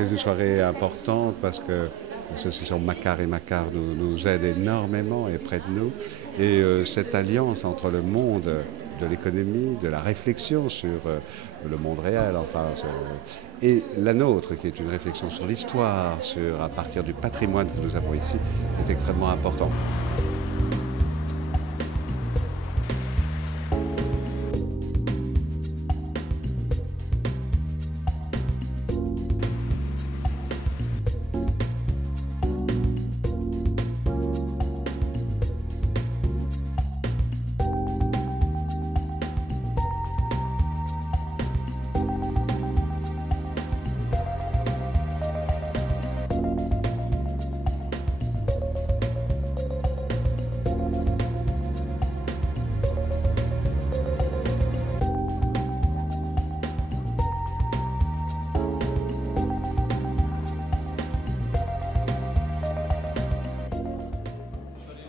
C'est une soirée importante parce que l'association Makar et Makar nous aide énormément et près de nous. Et cette alliance entre le monde de l'économie, de la réflexion sur le monde réel, enfin, et la nôtre, qui est une réflexion sur l'histoire, à partir du patrimoine que nous avons ici, est extrêmement important.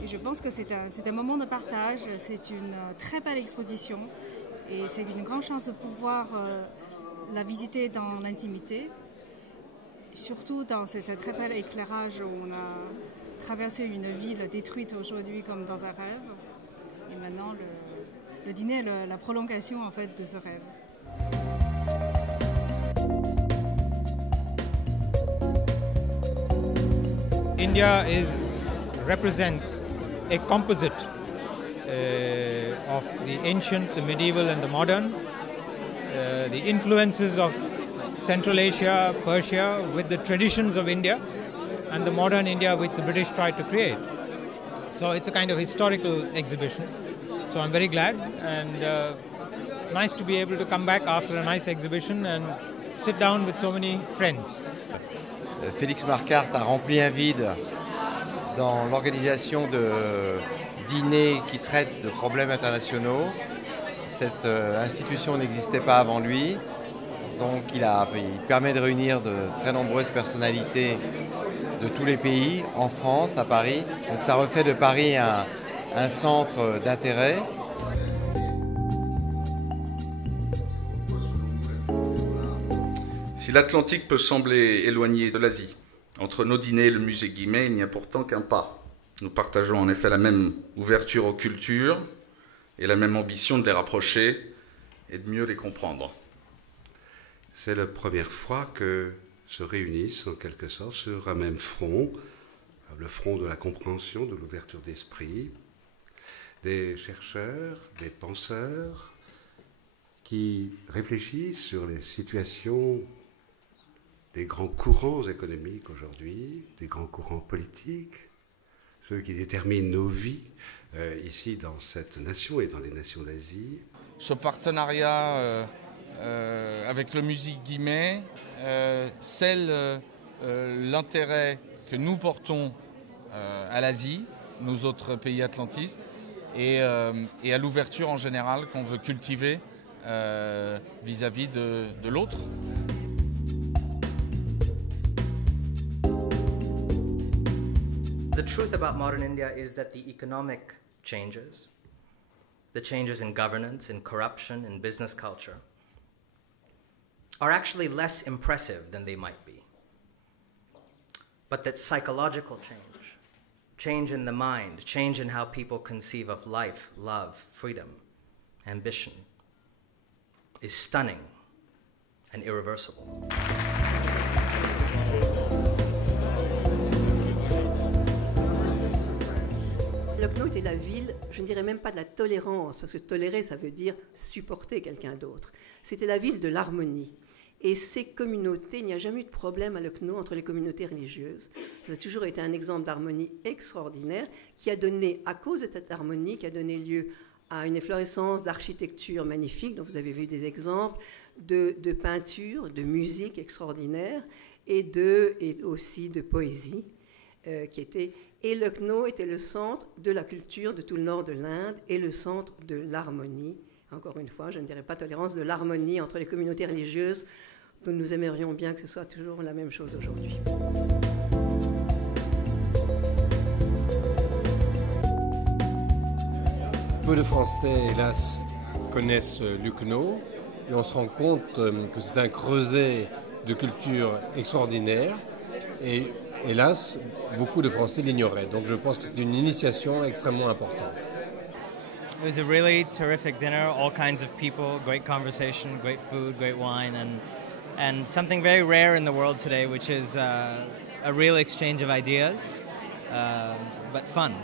Je pense que c'est un moment de partage, c'est une très belle exposition et c'est une grande chance de pouvoir la visiter dans l'intimité, surtout dans cet très bel éclairage où on a traversé une ville détruite aujourd'hui comme dans un rêve. Et maintenant, le dîner est la prolongation en fait de ce rêve. India represents a composite of the ancient, the medieval and the modern, the influences of Central Asia, Persia with the traditions of India and the modern India which the British tried to create. So it's a kind of historical exhibition. So I'm very glad and it's nice to be able to come back after a nice exhibition and sit down with so many friends. Félix Marquardt a rempli un vide dans l'organisation de dîners qui traitent de problèmes internationaux. Cette institution n'existait pas avant lui, donc il permet de réunir de très nombreuses personnalités de tous les pays, en France, à Paris. Donc ça refait de Paris un centre d'intérêt. Si l'Atlantique peut sembler éloigné de l'Asie, entre nos dîners et le musée Guimet, il n'y a pourtant qu'un pas. Nous partageons en effet la même ouverture aux cultures et la même ambition de les rapprocher et de mieux les comprendre. C'est la première fois que se réunissent en quelque sorte sur un même front, le front de la compréhension, de l'ouverture d'esprit, des chercheurs, des penseurs qui réfléchissent sur les situations des grands courants économiques aujourd'hui, des grands courants politiques, ceux qui déterminent nos vies ici dans cette nation et dans les nations d'Asie. Ce partenariat avec le musée Guimet scelle l'intérêt que nous portons à l'Asie, nos autres pays atlantistes, et à l'ouverture en général qu'on veut cultiver vis-à-vis de l'autre. The truth about modern India is that the economic changes, the changes in governance, in corruption, in business culture, are actually less impressive than they might be. But that psychological change, change in the mind, change in how people conceive of life, love, freedom, ambition, is stunning and irreversible. Lucknow était la ville, je ne dirais même pas de la tolérance, parce que tolérer, ça veut dire supporter quelqu'un d'autre. C'était la ville de l'harmonie. Et ces communautés, il n'y a jamais eu de problème à Lucknow entre les communautés religieuses. Ça a toujours été un exemple d'harmonie extraordinaire qui a donné, à cause de cette harmonie, qui a donné lieu à une efflorescence d'architecture magnifique, dont vous avez vu des exemples, de peinture, de musique extraordinaire et aussi de poésie qui était... Et Lucknow était le centre de la culture de tout le nord de l'Inde et le centre de l'harmonie. Encore une fois, je ne dirais pas tolérance, de l'harmonie entre les communautés religieuses dont nous aimerions bien que ce soit toujours la même chose aujourd'hui. Peu de Français, hélas, connaissent Lucknow et on se rend compte que c'est un creuset de culture extraordinaire et hélas, beaucoup de Français l'ignoraient. Donc je pense que c'est une initiation extrêmement importante. It was a really terrific dinner, all kinds of people, great conversation, great food, great wine, and something very rare in the world today, which is a real exchange of ideas, but fun.